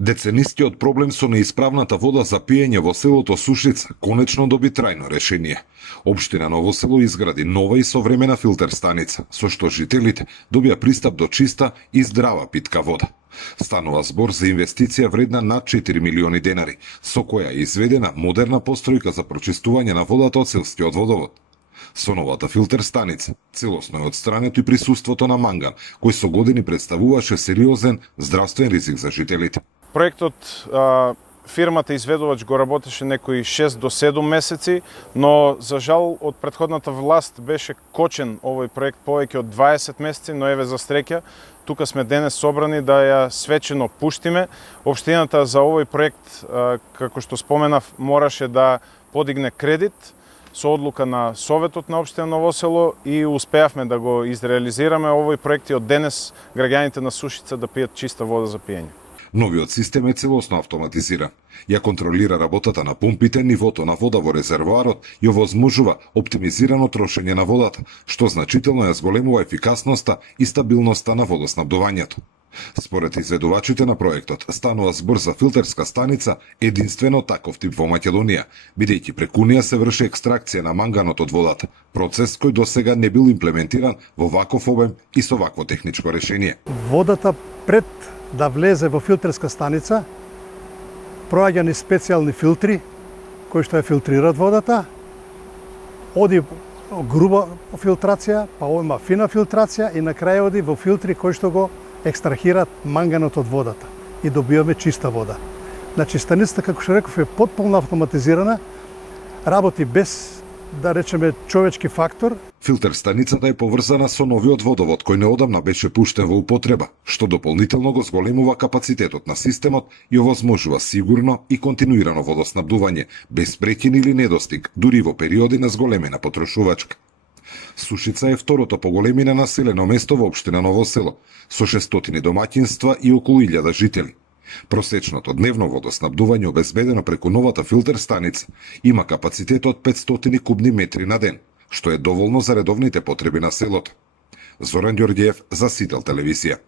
Деценискиот проблем со неисправната вода за пиење во селото Сушица конечно доби трајно решение. Општина Ново Село изгради нова и современа филтер станица, со што жителите добија пристап до чиста и здрава питка вода. Станува збор за инвестиција вредна над 4 милиони денари, со која е изведена модерна постројка за прочистување на водата од селскиот водовод. Со новата филтер станица целосно е отстрането и присуството на манган, кој со години представуваше сериозен здравствен ризик за жителите. Проектот фирмата изведувач го работеше некои 6 до 7 месеци, но за жал од претходната власт беше кочен овој проект повеќе од 20 месеци, но еве за среќа тука сме денес собрани да ја свечено пуштиме. Општината за овој проект, како што споменав, мораше да подигне кредит со одлука на Советот на општина Ново Село и успеавме да го изреализираме овој проект и од денес граѓаните на Сушица да пијат чиста вода за пиење. Новиот систем е целосно автоматизиран. Ја контролира работата на помпите, нивото на вода во резервоарот и овозможува оптимизирано трошење на водата, што значително ја зголемува ефикасноста и стабилноста на водоснабдувањето. Според изведувачите на проектот, станува збор за филтерска станица единствено таков тип во Македонија, бидејќи преку неја се врши екстракција на манганот од водата, процес кој досега не бил имплементиран во ваков обем и со вакво техничко решение. Водата пред да влезе во филтерска станица, проаѓа низ специјални филтри кои што ја филтрираат водата, оди груба филтрација, па има фина филтрација и на крај оди во филтри кои што го екстрахираат манганот од водата и добиваме чиста вода. Значи станицата, како што реков, е потполно автоматизирана, работи без, да речеме, човечки фактор. Филтер станицата е поврзана со новиот водовод кој неодамна беше пуштен во употреба, што дополнително го зголемува капацитетот на системот и овозможува сигурно и континуирано водоснабдување, без прекин или недостиг, дури во периоди на зголемена потрошувачка. Сушица е второто по големина населено место во општина Ново Село, со 600 домаќинства и околу 1000 жители. Просечното дневно водоснабдување обезбедено преку новата филтер станица има капацитет од 500 кубни метри на ден, што е доволно за редовните потреби на селото. Зоран Ѓорѓиев за Сител телевизија.